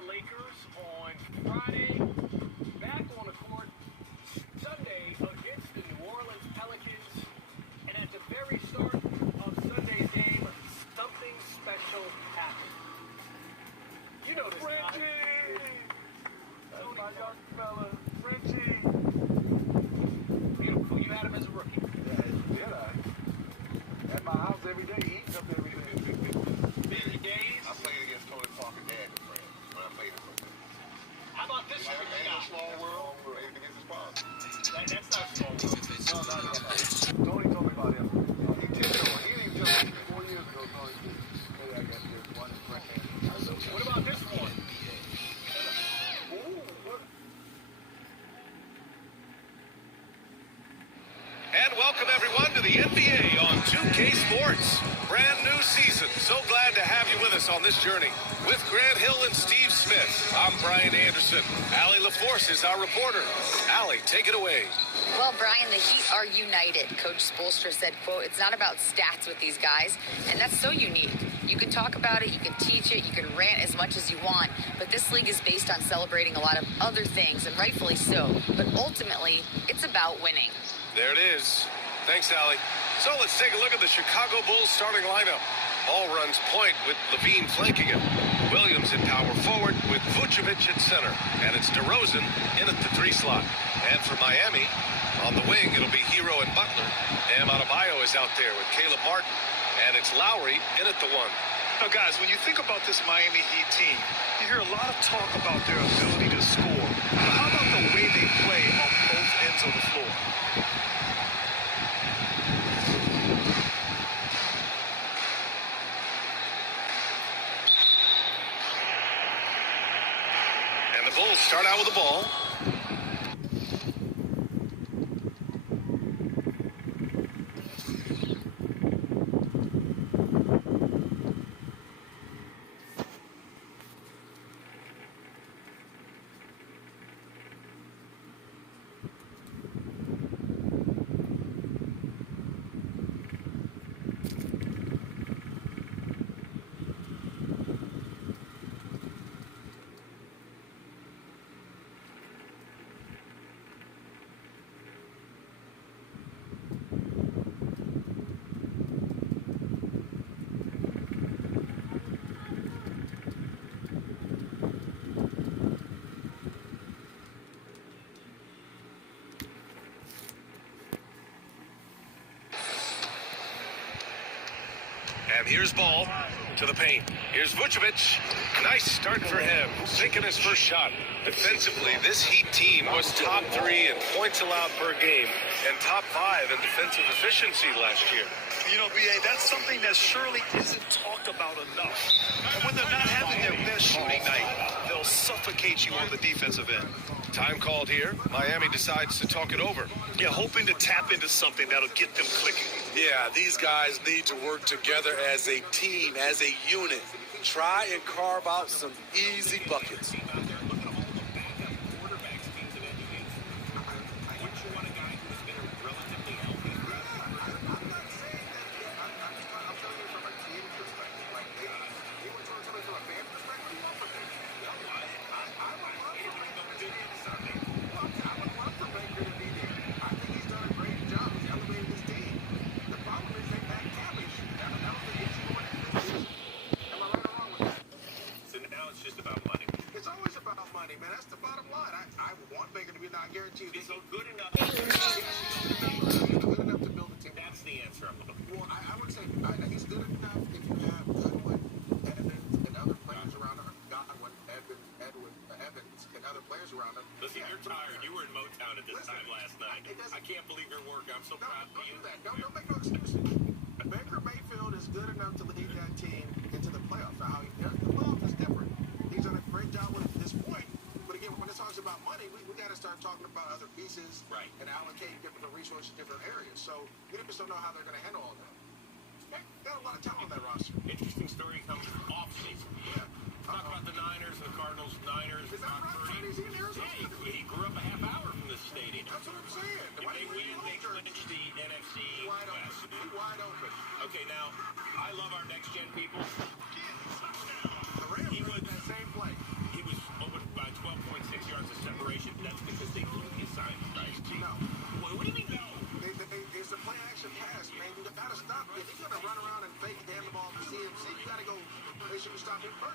the Lakers on Friday, back on the court Sunday against the New Orleans Pelicans. And at the very start of Sunday's game, something special happened. You know this guy. Frenchie! That's my young fella, Frenchie. Beautiful. You had him as a rookie. Yeah, did I? At my house every day, eating up every day. Busy days. I played against Tony Parker dad and friend when I played him. How about this Ain't guy? no small world. Played against his father. That's not small world. No. Tony told me about him. He didn't even just 4 years ago. Tony did. Maybe I guess there's one in Frank. What about this one? Ooh, what? And welcome everyone to the NBA on 2K Sports. Brand new season. So glad to have you with us on this journey. With Grant Hill and Steve Smith, I'm Brian Anderson. Allie LaForce is our reporter. Allie, take it away. Well, Brian, the Heat are united. Coach Spoelstra said, quote, "It's not about stats with these guys," and that's so unique. You can talk about it, you can teach it, you can rant as much as you want, but this league is based on celebrating a lot of other things, and rightfully so. But ultimately, it's about winning. There it is. Thanks, Allie. So let's take a look at the Chicago Bulls starting lineup. Ball runs point with Levine flanking him. Williams in power forward with Vucevic at center. And it's DeRozan in at the 3 slot. And for Miami, on the wing, it'll be Hero and Butler. Bam Adebayo is out there with Caleb Martin. And it's Lowry in at the 1. Now, guys, when you think about this Miami Heat team, you hear a lot of talk about their ability to score. But how about the way they play on both ends of the floor? And the Bulls start out with the ball. And here's Ball to the paint. Here's Vucevic. Nice start for him. Sinking his first shot. Defensively, this Heat team was top 3 in points allowed per game and top 5 in defensive efficiency last year. You know, B.A., that's something that surely isn't talked about enough. And when they're not having their best shooting night, they'll suffocate you on the defensive end. Time called here. Miami decides to talk it over. Yeah, hoping to tap into something that'll get them clicking. Yeah, these guys need to work together as a team, as a unit. Try and carve out some easy buckets. Guaranteed. He's so good enough. Good enough to build a team. That's the answer. Well, I would say he's good enough if you have Goodwin, Evans, and other players around him. Godwin, Evans, and other players around him. Listen, you're tired. You were in Motown at this time last night. I can't believe your work. I'm so proud of you. Don't make no excuses. Baker Mayfield is good enough to lead that team into the playoffs. Now, how he does the playoffs is different. He's done a great job at this point. But again, when it talks about money, we got to start talking about other pieces, right, and allocate different resources, different areas. So we just don't know how they're going to handle all that. Got a lot of talent on that roster. Interesting story comes off season. Yeah. Talk about the Niners, the Cardinals. Niners. Is that right? He's in Arizona. Yeah, he grew up a half hour from this stadium. That's what I'm saying. If they win, they clinch the NFC West. Wide open. Okay, now I love our next gen people. The Rams were in that same play. He was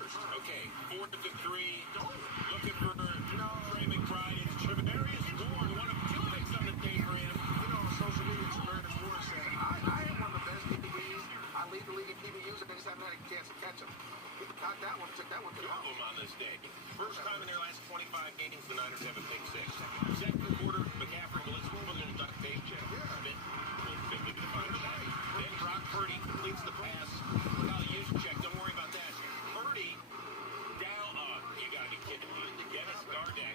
Okay, 4th and 3. Looking for Trey McBride. It's Trevarius Ward, one of 2 picks on the day for him. You know, on social media, Trevarius Ward said, I am one of the best DBs. I lead the league in DBUs, and they just haven't had a chance to catch him. He caught that one, took that one to the 2 of house. them on this day. First time in their last 25 games, the Niners have a pick 6. Second quarter, McCaffrey blitz with a little duck tape check. Then Brock Purdy completes the pass. Now use check. Don't worry about that. Purdy down. You gotta be kidding me. Dennis Gardeck.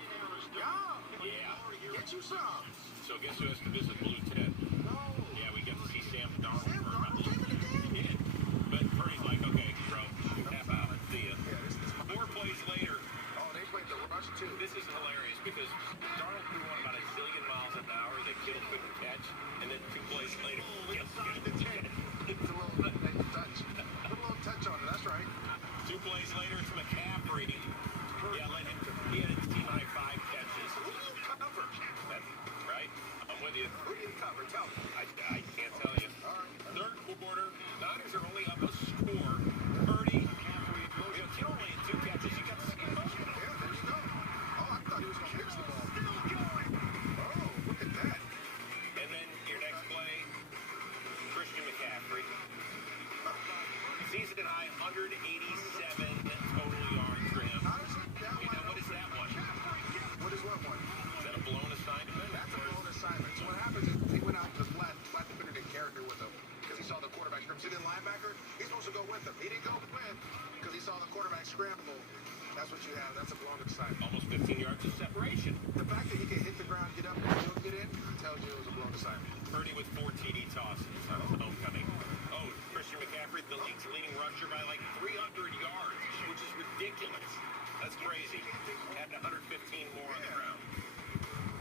Yeah. Get you some. So guess who has to visit Blue Ted? No. Yeah, we got to see Sam Darnold Sam for a couple Darnold of came in the game? Yeah. But Purdy's like, okay, bro, tap out. See ya. Yeah, this is 4 plays later. Oh, they played the rush, too. This is hilarious because Darnold threw one about a zillion miles an hour that Kittle couldn't catch, and then 2 plays later, Inside the 10. It's a little touch. Put a little touch on it, that's right. 2 plays later, it's McCaffrey. Yeah, let him. He had a team-high 5 catches. Who do you cover? That's right. I'm with you. Who do you cover? Tell me. I can't tell you. All right. Third quarter, Niners are only up a score. Purdy, McCaffrey, Kittle only had 2 catches. You got the skin motion. Yeah, there you go. Oh, I thought he was going to fix the ball. Oh, look at that. And then your next play, Christian McCaffrey. Season high 187 total yards for him. How is it that You know, one? what is that one? What is what one? Is that a blown assignment? That's a blown assignment. So what happens is he went out to the flat defender did character with him because he saw the quarterback scramble. See the linebacker? He's supposed to go with him. He didn't go with because he saw the quarterback scramble. That's what you have. That's a blown assignment. Almost 15 yards of separation. The fact that he can hit the ground, get up, and still get in tells you it was a blown assignment. Purdy with 4 TD tosses on his homecoming. Oh, Christian McCaffrey, the league's leading rusher by like 300 yards, which is ridiculous. That's crazy. Had 115 more on the ground.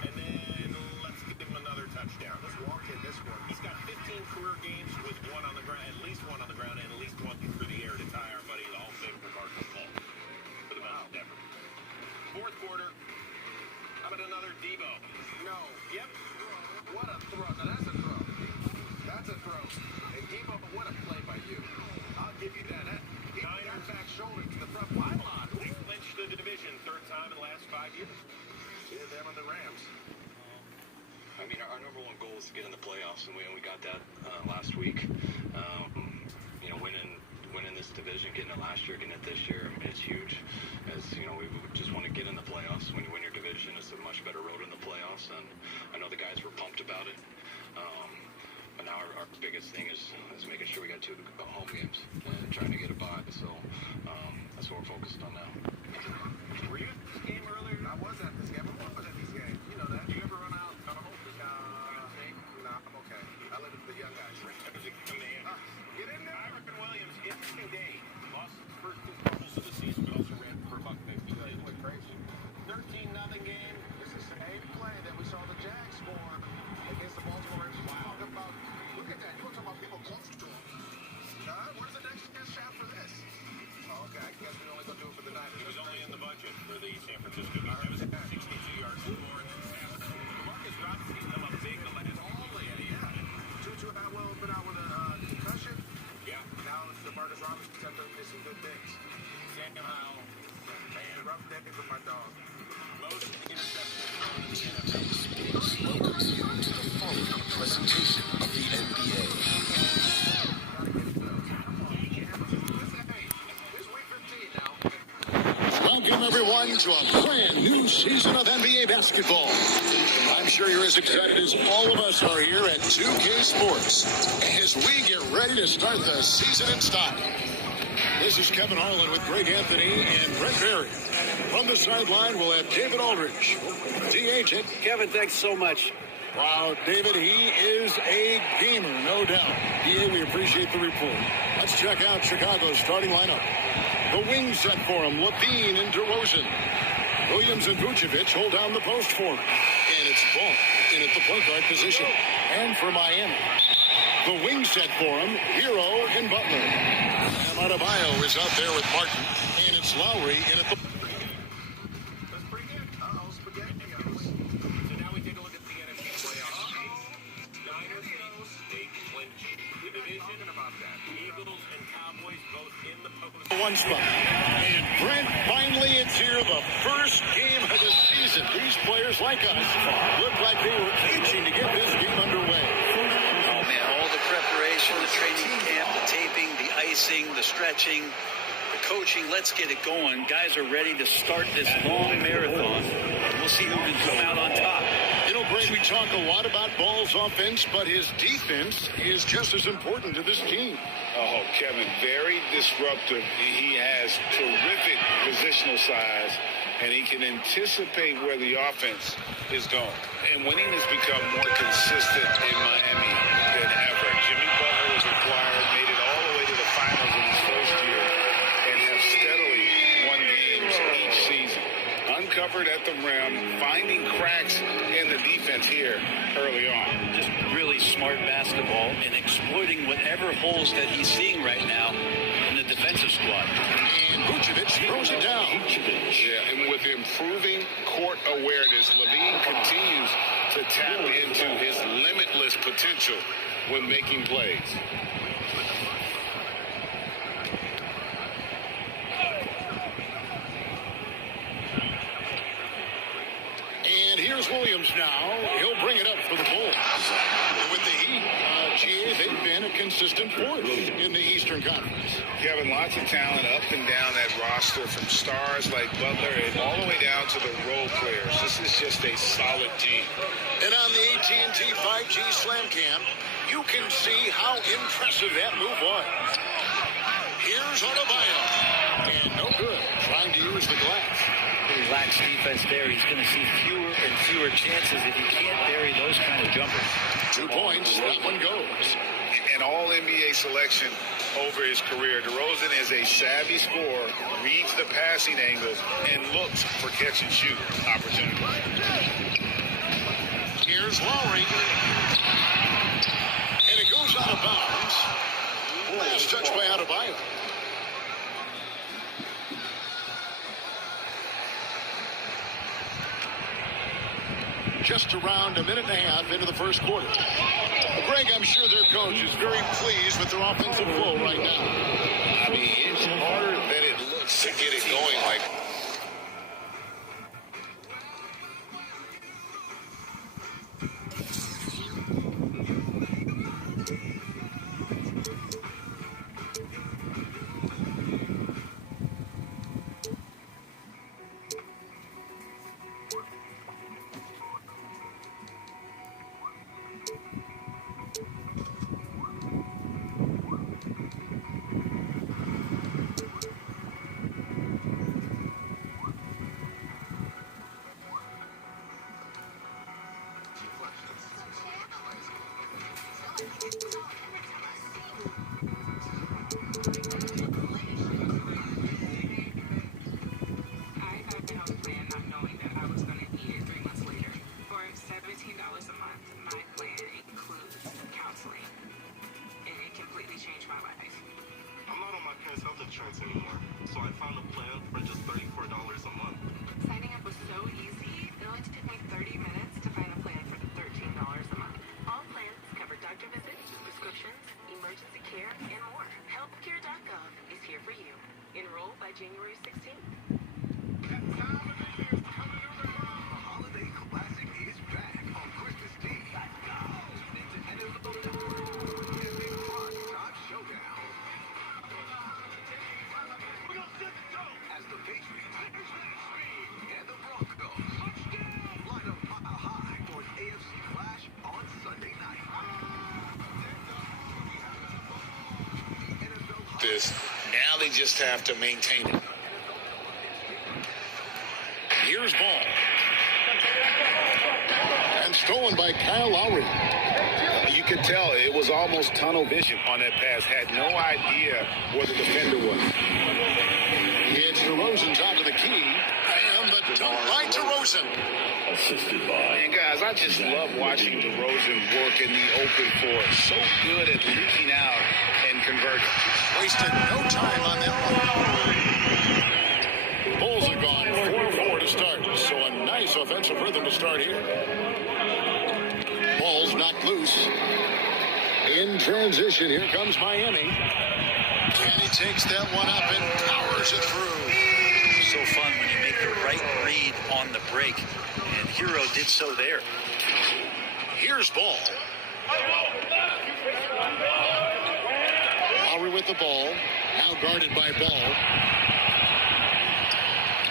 And then let's give him another touchdown. Let's walk in this one. He's got 15 career games with 1 on the ground, at least 1 on the ground, and at least 1 through the air to tie our buddy, the Hall of Famer Marcus Paul, for the most ever. Fourth quarter, how about another Debo? No. Yep. What a throw. Now that's a throw. That's a throw. And Debo, what a play by you. I'll give you that. He got back shoulder to the front pylon. They clinched the division 3rd time in the last 5 years. Yeah, them and the Rams. I mean, our number 1 goal is to get in the playoffs, and we got that last week. You know, winning this division, getting it last year, getting it this year, I mean, it's huge. As you know, we just want to get in the playoffs. When you win your division, it's a much better road in the playoffs, and I know the guys were pumped about it. But now our biggest thing is making sure we got 2 home games and trying to get a bye. So that's what we're focused on now. Were you at this game earlier? I was at this game. I was at this game. You know that. You ever run out tunnel? Nah, I'm okay. I live with the young guys. That was a command. Get in there. Ivan Williams, interesting day. Lost his first 2 fumbles of the season, but also ran for $150. He went crazy. 13-0 game. It's the same play that we saw the Jags score against the Baltimore Ravens. Wow. Look at that. You want to talk about people close to him. Where's the next shot for this? Oh, okay. I guess we're only going to do it for the Niners. He was only in the budget for the San Francisco game. That was a 62-yard score. Marcus Robinson's come up big the last Tutu Atwell has been out with a concussion. Yeah. Now it's DeMarcus Robinson stepped up and did some good things. Sam Howell, Man, rough day for my dog. most interceptions in the NFL. Welcomes you to the following presentation of the NBA. Welcome, everyone, to a brand new season of NBA basketball. I'm sure you're as excited as all of us are here at 2K Sports as we get ready to start the season in style. This is Kevin Harlan with Greg Anthony and Brent Berry. From the sideline, we'll have David Aldridge. DH. Kevin, thanks so much. Wow, David, he is a gamer, no doubt. DA, we appreciate the report. Let's check out Chicago's starting lineup. The wing set for him, Levine and DeRozan. Williams and Vucevic hold down the post for him. And it's Ball in at the point guard position. And for Miami, the wing set for him, Hero and Butler. And Adebayo is out there with Martin. And it's Lowry in at the... That's pretty good. Uh-oh, SpaghettiOs. So now we take a look at the NFC playoffs. Niners, they clinch the division. About that. Eagles and Cowboys both in the post. One spot. And here, the first game of the season. These players, like us, look like they were itching to get this game underway. Oh, man, all the preparation, the training camp, the taping, the icing, the stretching, the coaching. Let's get it going. Guys are ready to start this long marathon. We'll see who can come out on top. You know, Greg, we talk a lot about Ball's offense, but his defense is just as important to this team. Oh, Kevin, very disruptive. He has terrific positional size, and he can anticipate where the offense is going. And winning has become more consistent in Miami than ever. Jimmy Butler was acquired, made it all the way to the finals in his first year, and have steadily won games each season. Uncovered at the rim, finding cracks in the defense here early on. Just really smart basketball and exploiting whatever holes that he's seeing right now in the defensive squad. And Vucevic throws it down. Yeah, and with improving court awareness, Levine continues to tap into his limitless potential when making plays. And here's Williams now. He'll bring it up for the Bulls. With the Heat, GA, they've been a consistent force in the Eastern Conference. Kevin, lots of talent up and down that roster, from stars like Butler and all the way down to the role players. This is just a solid team. And on the AT&T 5G Slam Cam, you can see how impressive that move was. Here's Adebayo. And no good, trying to use the glass. He lacks defense there. He's going to see fewer and fewer chances if he can't bury those kind of jumpers. 2 points, that one goes. An all-NBA selection over his career. DeRozan is a savvy scorer, reads the passing angles, and looks for catch-and-shoot opportunities. Here's Lowry. And it goes out of bounds. Last touch by Adebayo. Just around a minute and a half into the first quarter. Greg, I'm sure their coach is very pleased with their offensive flow right now. I mean, it's harder than it looks to get it going like. January 16th. Holiday Classic is back on Christmas Day. Let's go! Top Showdown. As the Patriots and the Broncos line up mile high for an AFC clash on Sunday night. This. Now they just have to maintain it. Here's ball. And stolen by Kyle Lowry. You could tell it was almost tunnel vision on that pass. Had no idea where the defender was. It's DeRozan top of the key. And the dunk by DeRozan. Assisted by. And guys, I just love watching DeRozan work in the open floor. So good at leaking out and converting. Wasted no time on that one. Bulls are gone 4-4 to start. So a nice offensive rhythm to start here. Ball's knocked loose. In transition, here comes Miami. And he takes that one up and powers it through. So fun when you make lead on the break, and Hero did so there. Here's Ball. Lowry with the ball. Now guarded by Ball.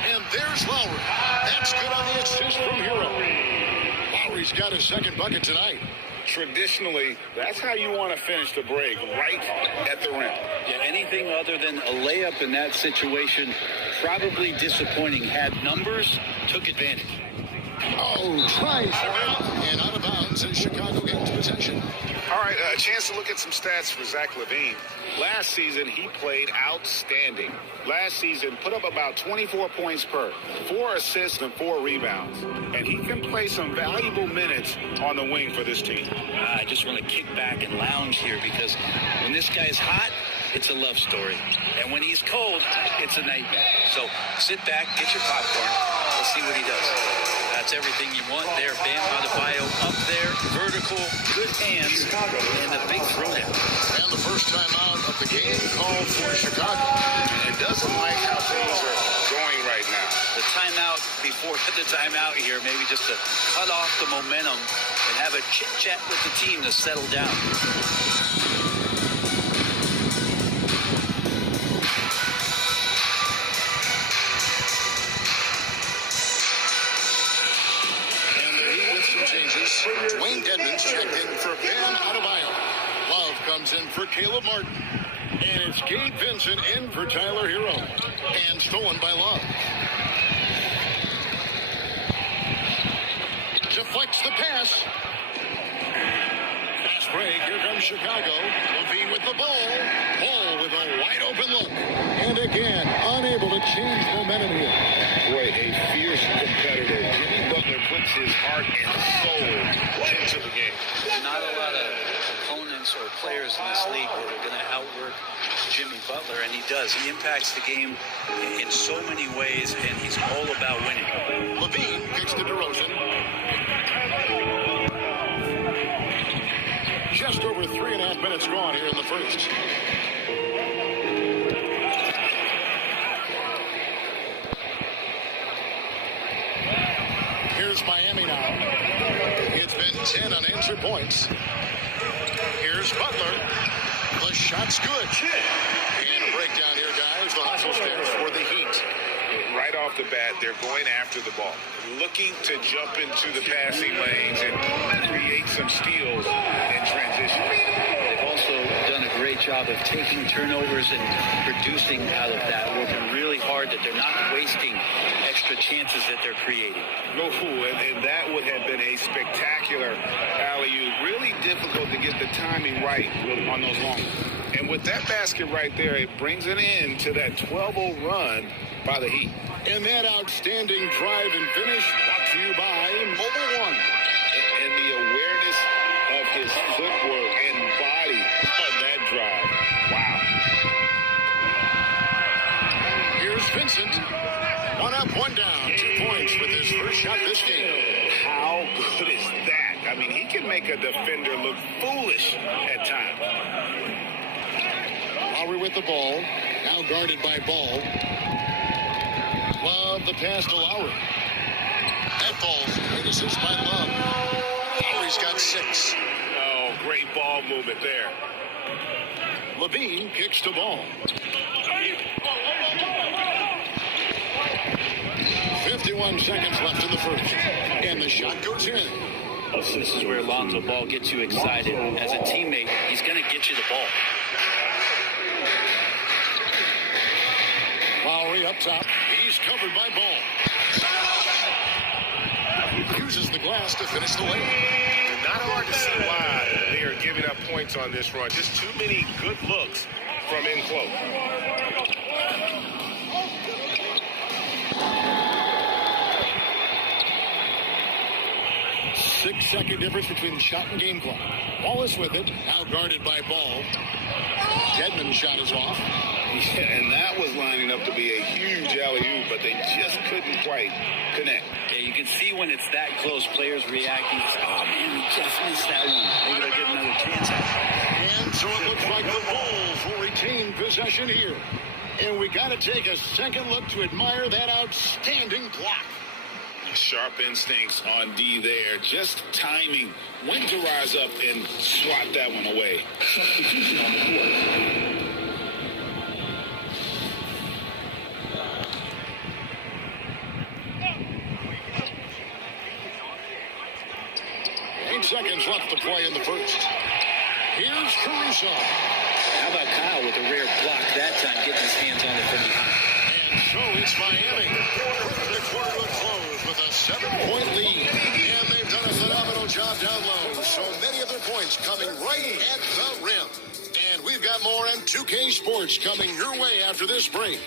And there's Lowry. That's good on the assist from Hero. Lowry's got his second bucket tonight. Traditionally, that's how you want to finish the break, right at the rim. Yeah, anything other than a layup in that situation, probably disappointing. Had numbers, took advantage. Oh, tries and out of bounds as Chicago gains possession. All right, a chance to look at some stats for Zach LaVine. Last season, he played outstanding. Last season, put up about 24 points per, 4 assists and 4 rebounds. And he can play some valuable minutes on the wing for this team. I just want to kick back and lounge here because when this guy's hot, it's a love story. And when he's cold, it's a nightmare. So sit back, get your popcorn. Let's see what he does. That's everything you want there. Bam Adebayo up there, vertical, good hands, and a big throwdown. And the first time out of the game called for Chicago. It doesn't like how things are going right now. The timeout before the timeout here, maybe just to cut off the momentum and have a chit-chat with the team to settle down. Wayne Edmonds checked in for Bam Adebayo. Love comes in for Caleb Martin. And it's Gabe Vincent in for Tyler Hero. And stolen by Love. Deflects the pass. Fast break. Here comes Chicago. LaVine with the ball. Ball with a wide open look. And again, unable to change momentum here. Boy, a fierce competitor. Jimmy Butler puts his heart and soul into the game. Not a lot of opponents or players in this league that are going to outwork Jimmy Butler, and he does. He impacts the game in so many ways, and he's all about winning. LaVine kicks to DeRozan. Just over 3.5 minutes gone here in the first. Here's Miami now. It's been 10 unanswered points. Here's Butler. The shot's good. And a breakdown here, guys. The hustle stands for the Heat. Right off the bat, they're going after the ball, looking to jump into the passing lanes and create some steals in transition. They've also done a great job of taking turnovers and producing out of that, working really hard that they're not wasting extra chances that they're creating. No fool, and that would have been a spectacular alley-oop. Really difficult to get the timing right on those long ones. And with that basket right there, it brings an end to that 12-0 run by the Heat. And that outstanding drive and finish brought to you by Mobile One. And the awareness of his footwork and body on that drive. Wow. Here's Vincent. 1 up, 1 down. 2 points with his first shot this game. How good is that? I mean, he can make a defender look foolish at times. Lowry with the ball. Now guarded by Ball. Love the pass to Lowry. That ball's great assist by Love. Lowry's got 6. Oh, great ball movement there. LaVine kicks to Ball. 51 seconds left in the first. And the shot goes in. This is where Lonzo Ball gets you excited. As a teammate, he's going to get you the ball. Lowry up top. He's covered by Ball. Uses the glass to finish the lane. Not hard to see why they are giving up points on this run. Just too many good looks from in close. 6-second difference between the shot and game clock. Wallace with it. Now guarded by Ball. Dedmon's shot is off. Yeah, and that was lining up to be a huge alley-oop, but they just couldn't quite connect. Yeah, you can see when it's that close, players reacting. Oh, man, we just missed that one. Maybe they'll get another chance at it. And so it looks like the Bulls will retain possession here. And we got to take a second look to admire that outstanding block. Sharp instincts on D there. Just timing when to rise up and swat that one away. Substitution on the court. 8 seconds left to play in the first. Here's Caruso. How about Kyle with a rare block that time, getting his hands on it from behind. And so it's Miami. The quarter to close with a 7-point lead. And they've done a phenomenal job down low. So many of their points coming right at the rim. And we've got more on 2K Sports coming your way after this break.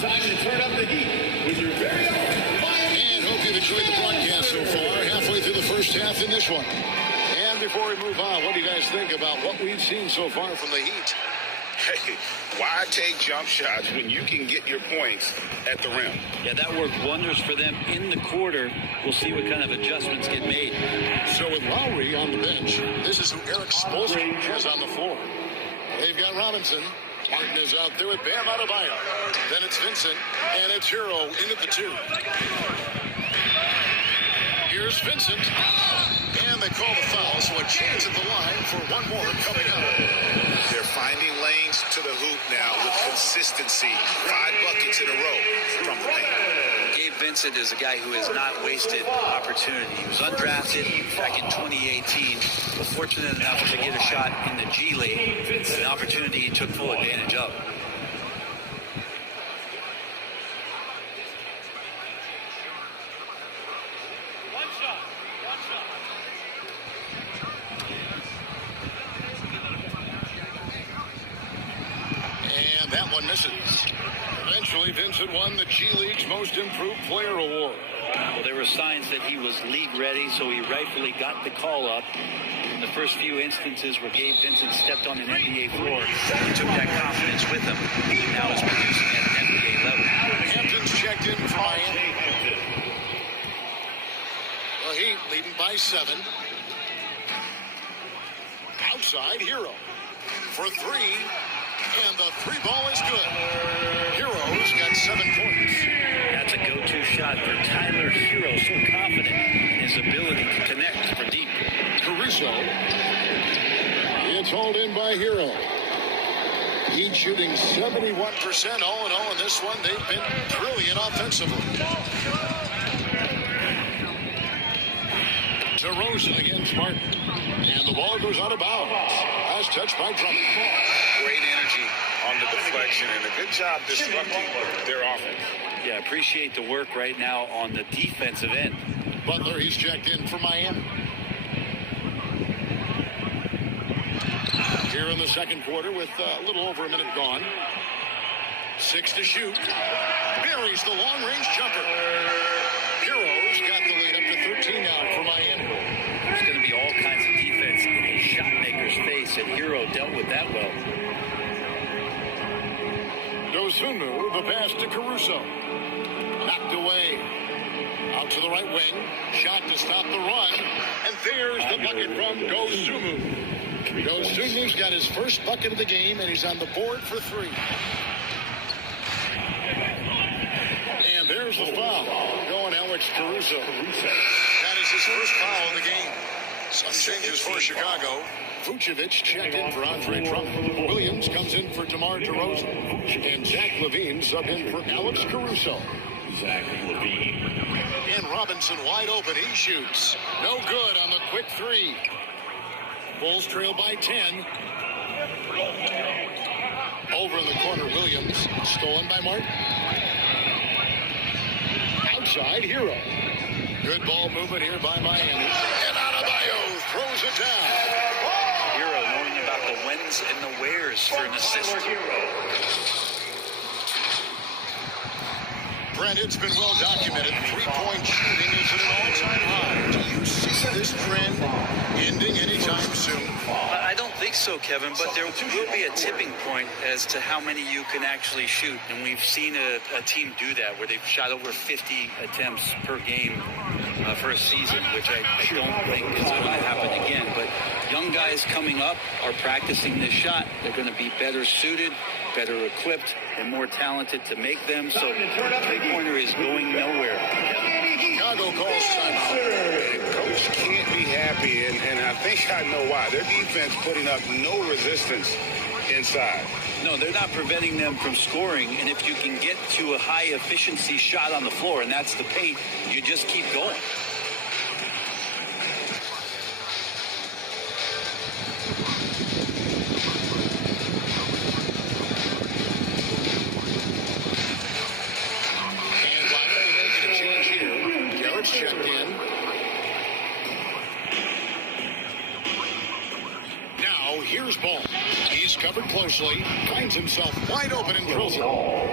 Time to turn up the heat with your very own. And hope you've enjoyed the broadcast so far. Halfway through the first half in this one. And before we move on, what do you guys think about what we've seen so far from the Heat? Hey, why take jump shots when you can get your points at the rim? Yeah, that worked wonders for them in the quarter. We'll see what kind of adjustments get made. So with Lowry on the bench, this is who Eric Spoelstra has on the floor. They've got Robinson. Martin is out there with Bam Adebayo. Then it's Vincent, and it's Hero in at the 2. Here's Vincent. And they call the foul, so a chance at the line for one more coming up. They're finding lanes to the hoop now with consistency. 5 buckets in a row from the paint. Gabe Vincent is a guy who has not wasted opportunity. He was undrafted back in 2018, but fortunate enough to get a shot in the G League, an opportunity he took full advantage of. And that one misses. Eventually, Vincent won the G League's Most Improved Player Award. Well, there were signs that he was league ready, so he rightfully got the call up. In the first few instances where Gabe Vincent stepped on an NBA floor, he took that confidence with him. Now he's producing at an NBA level. Hampton's checked in for Miami. The Heat leading by 7. Outside, Hero for 3. And the 3 ball is good. Hero's got 7 points. That's a go-to shot for Tyler Hero. So confident in his ability to connect for deep. Caruso. It's hauled in by Hero. Heat shooting 71% all in all in this one. They've been brilliant offensively. DeRozan against Martin. And the ball goes out of bounds. Last touch by Drummond. Great energy on the deflection and a good job disrupting their offense. Yeah, appreciate the work right now on the defensive end. Butler, he's checked in for Miami. Here in the second quarter with a little over a minute gone. 6 to shoot. Buries the long-range jumper. Hero's got the lead up to 13 now for Miami. There's going to be all kinds of defense in a shot maker's face, and Hero dealt with that well. Dosunmu, the pass to Caruso. Knocked away. Out to the right wing. Shot to stop the run. And there's the bucket from Dosunmu. Dosunmu's got his first bucket of the game, and he's on the board for 3. And there's the foul. Going Alex Caruso. That is his first foul of the game. Some changes for Chicago. Vucevic checked in for Andre Drummond. Williams comes in for DeMar DeRozan. And Zach LaVine subbed in for Alex Caruso. Zach LaVine. And Robinson wide open. He shoots. No good on the quick 3. Bulls trail by 10. Over in the corner, Williams. Stolen by Martin. Outside, Hero. Good ball movement here by Miami. And Adebayo throws it down. Hero knowing about the whens and the wheres for an assist. Brent, it's been well documented. 3-point shooting is at an all-time high. Do you see this trend ending anytime soon? I don't think so, Kevin, but there will be a tipping point as to how many you can actually shoot. And we've seen a team do that where they've shot over 50 attempts per game for a season, which I don't think is going to happen again. But young guys coming up are practicing this shot. They're going to be better suited, better equipped, and more talented to make them. So three-pointer is going nowhere. Chicago calls timeout. Coach can't be happy, and I think I know why. Their defense putting up no resistance inside. No, they're not preventing them from scoring. And if you can get to a high-efficiency shot on the floor, and that's the paint, you just keep going. Checked in. Now, here's Ball. He's covered closely, finds himself wide open and drills it. Well,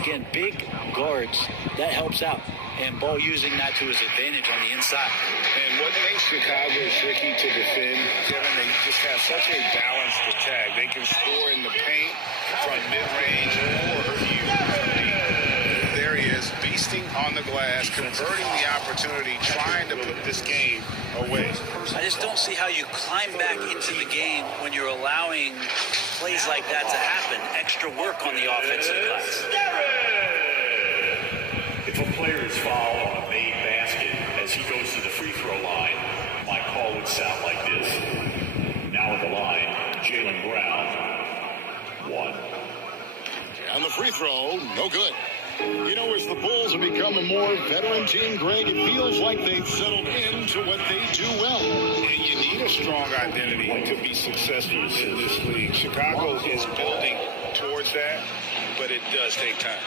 again, big guards, that helps out. And Ball using that to his advantage on the inside. And what makes Chicago tricky to defend, Kevin, they just have such a balanced attack. They can score in the paint from mid-range or there he is, beasting on the glass, converting the opportunity, trying to put this game away. I just don't see how you climb back into the game when you're allowing plays like that to happen. Extra work on the offensive glass. If a player is fouled on a made basket as he goes to the free throw line, my call would sound like this. Now at the line, Jaylen Brown, 1. And the free throw, no good. You know, as the Bulls have become a more veteran team, Greg, it feels like they've settled into what they do well. And you need a strong identity to be successful in this league. Chicago is building towards that, but it does take time.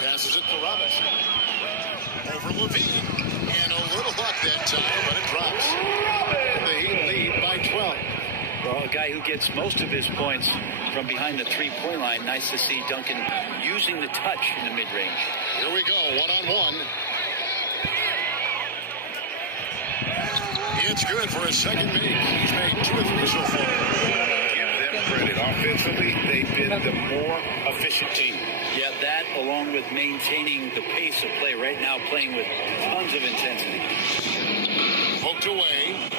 Passes it to Robinson. Over Levine. And a little luck that time, but it drops. The Heat lead by 12. Well, a guy who gets most of his points from behind the three-point line. Nice to see Duncan using the touch in the mid-range. Here we go, one-on-one. It's good for his second make. He's made 2 of 3 so far. Give them credit. Offensively, they've been the more efficient team. Yeah, that along with maintaining the pace of play right now, playing with tons of intensity. Poked away.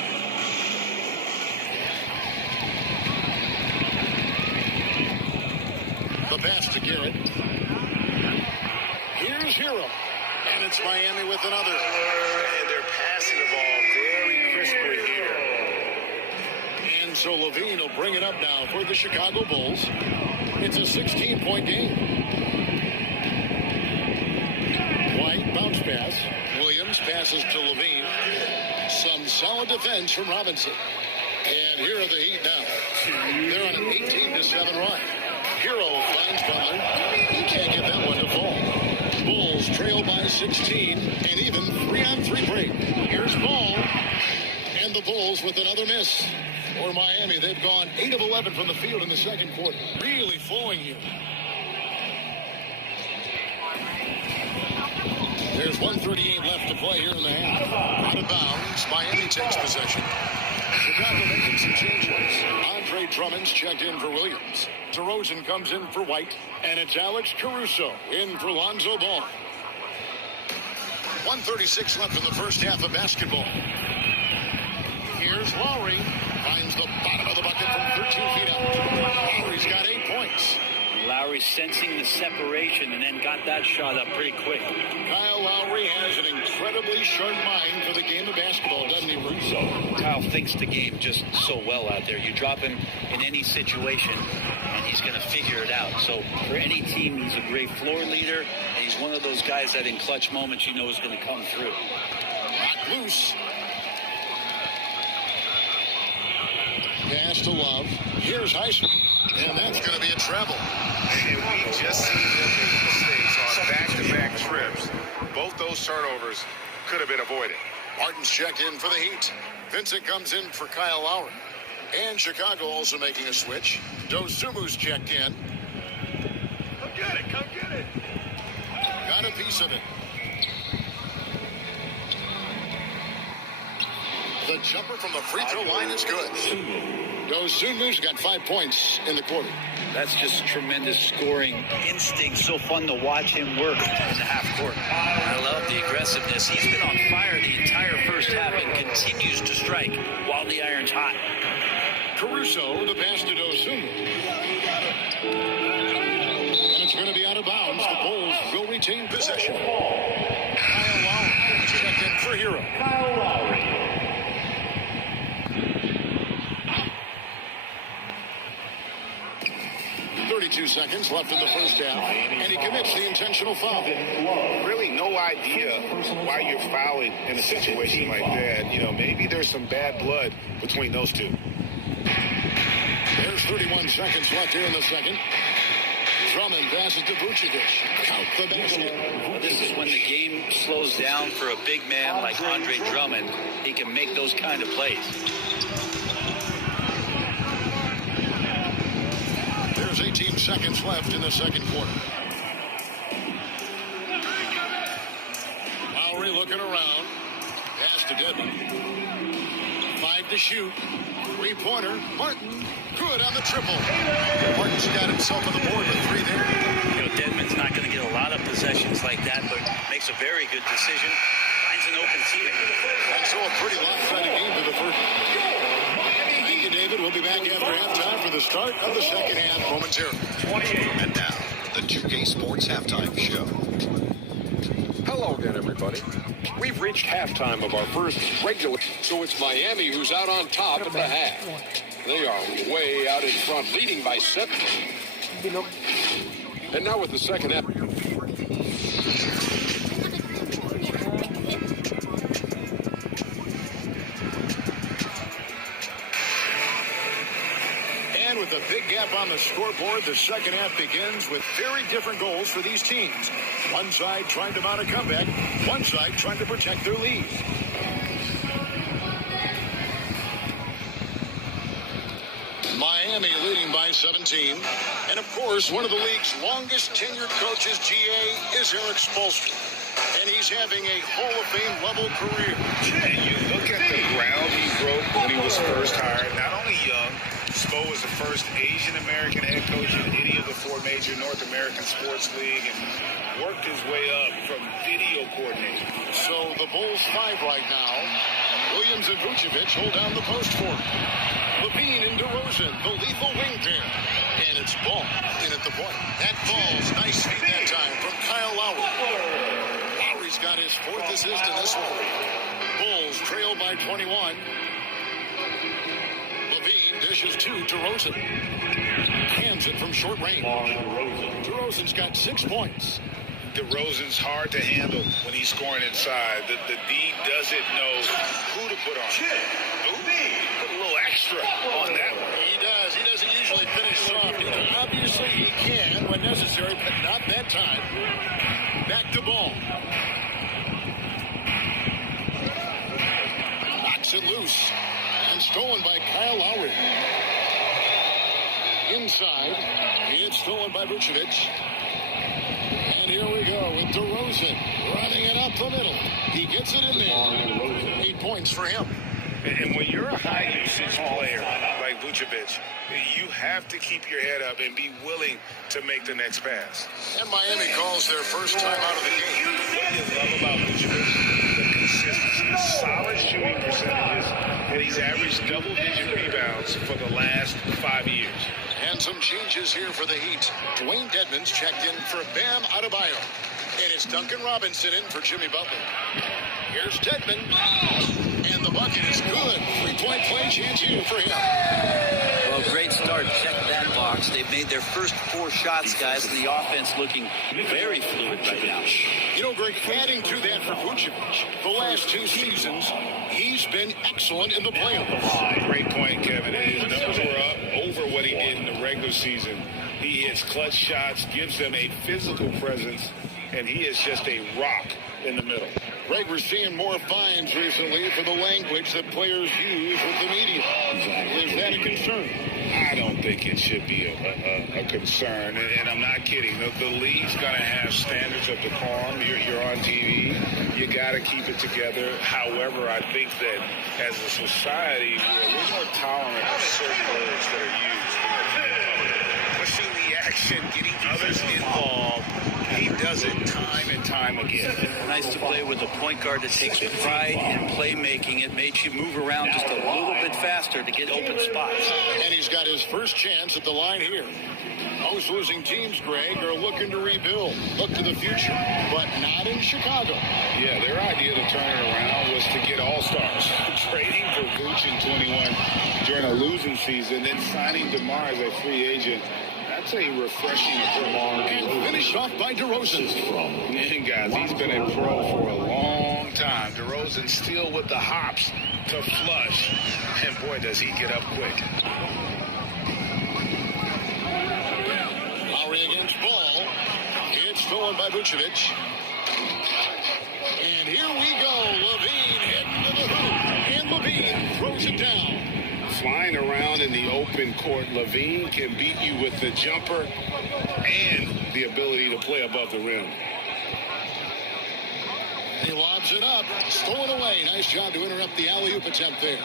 The pass to Garrett. Here's Hero. And it's Miami with another. And they're passing the ball very crisply here. And so Levine will bring it up now for the Chicago Bulls. It's a 16-point game. White bounce pass. Williams passes to Levine. Some solid defense from Robinson. And here are the Heat now. They're on an 18-7 run. Hero finds Butler. He can't get that one to fall. Bulls trail by 16 and even 3-on-3 break. Here's Ball. And the Bulls with another miss. For Miami, they've gone 8 of 11 from the field in the second quarter. Really flowing here. There's 1:38 left to play here in the half. Out of bounds, Miami takes possession. Chicago making some changes. Andre Drummond's checked in for Williams. DeRozan comes in for White. And it's Alex Caruso in for Lonzo Ball. 1:36 left in the first half of basketball. Here's Lowry. Finds the bottom of the bucket from 13 feet out. Lowry's got 8 points. Lowry sensing the separation and then got that shot up pretty quick. Kyle Lowry has an incredibly sharp mind for the game of basketball, doesn't he, Bruce? Kyle thinks the game just so well out there. You drop him in any situation, and he's going to figure it out. So for any team, he's a great floor leader, and he's one of those guys that in clutch moments you know is going to come through. Knocked loose. Pass to Love. Here's Heisman. And that's going to be a travel. And we've just seen them make mistakes on back-to-back trips. Both those turnovers could have been avoided. Martin's checked in for the Heat. Vincent comes in for Kyle Lowry. And Chicago also making a switch. Dosumu's checked in. Come get it, come get it. Got a piece of it. The jumper from the free throw line is good. Dosunmu's got 5 points in the quarter. That's just tremendous scoring instinct. So fun to watch him work in the half court. I love the aggressiveness. He's been on fire the entire first half and continues to strike while the iron's hot. Caruso, the pass to Dosunmu. And it's going to be out of bounds. The Bulls will retain possession. Kyle Lowry checked in for Hero. Kyle Lowry. 32 seconds left in the first half, and he commits the intentional foul. Really no idea why you're fouling in a situation like that. You know, maybe there's some bad blood between those two. There's 31 seconds left here in the second. Drummond passes to Vucevic. Count the basket. Well, this is when the game slows down for a big man like Andre Drummond. He can make those kind of plays. There's 18 seconds left in the second quarter. Lowry looking around. Pass to Dedmon. 5 to shoot. 3-pointer. Martin. Good on the triple. Martin's got himself on the board with 3 there. You know, Dedmon's not going to get a lot of possessions like that, but makes a very good decision. Finds an open team. And so a pretty lopsided game for the first. Thank you, David. We'll be back after halftime for the start of the second half momentarily. And now, the 2K Sports Halftime Show. Hello again, everybody. We've reached halftime of our first regular, so it's Miami who's out on top at the half. They are way out in front, leading by 7. And now with the second half. And with a big gap on the scoreboard, the second half begins with very different goals for these teams. One side trying to mount a comeback, one side trying to protect their lead. Miami leading by 17. And of course, one of the league's longest tenured coaches, GA, is Eric Spoelstra. And he's having a Hall of Fame level career. And you look at the ground he broke when he was first hired. Not only young, Spo was the first Asian American head coach in any of the 4 major North American sports league and worked his way up from video coordinator. So the Bulls 5 right now. Williams and Vucevic hold down the post for him. Levine and DeRozan, the lethal wing pair. And it's Ball in at the point. That Ball's nice feed that time from Kyle Lowry. Lowry's got his 4th assist in this one. Bulls trail by 21. Levine dishes to DeRozan. Hands it from short range. DeRozan's got 6 points. DeRozan's hard to handle when he's scoring inside. The D doesn't know who to put on. Put a little extra on that one. He does. He doesn't usually finish soft. Obviously, he can when necessary, but not that time. Back to Ball. Knocks it loose. And stolen by Kyle Lowry. Inside. It's stolen by Vucevic. And here we go with DeRozan running it up the middle. He gets it in there. 8 points for him. And when you're a high-usage player like Vucevic, you have to keep your head up and be willing to make the next pass. And Miami calls their first time out of the game. What you love about Vucevic, the consistency, solid shooting percentages, and he's averaged double-digit rebounds for the last 5 years. And some changes here for the Heat. Dwayne Dedmon's checked in for Bam Adebayo. And it's Duncan Robinson in for Jimmy Butler. Here's Dedmon. And the bucket is good. 3-point play chance here for him. Well, great start. Check that box. They've made their first 4 shots, guys, and the offense looking very fluid right now. You know, Greg, adding to that for Vucevic, the last 2 seasons, he's been excellent in the playoffs. Great point, Kevin. His numbers were up over what he did in the regular season. He hits clutch shots, gives them a physical presence, and he is just a rock in the middle. Greg, we're seeing more fines recently for the language that players use with the media. Is that a concern? I don't think it should be a concern. And I'm not kidding. The league's going to have standards of decorum. You're on TV. You got to keep it together. However, I think that as a society, we're a little more tolerant of certain words that are used. Pushing the action, getting others involved. He does it time and time again. Nice to play with a point guard that takes pride in playmaking. It makes you move around just a little bit faster to get open spots. And he's got his first chance at the line here. Most losing teams, Greg, are looking to rebuild, look to the future, but not in Chicago. Yeah, their idea to turn it around was to get all-stars. Trading for Vooch in 21 during a losing season, then signing DeMar as a free agent. That's a refreshing approach. And finished off by DeRozan. And guys, he's been a pro for a long time. DeRozan still with the hops to flush. And boy, does he get up quick. Lowry against Ball. It's stolen by Vucevic. And here we go. LaVine heading to the hoop. And LaVine throws it down. Flying around in the open court, LaVine can beat you with the jumper and the ability to play above the rim. He lobs it up. Stolen away. Nice job to interrupt the alley-oop attempt there.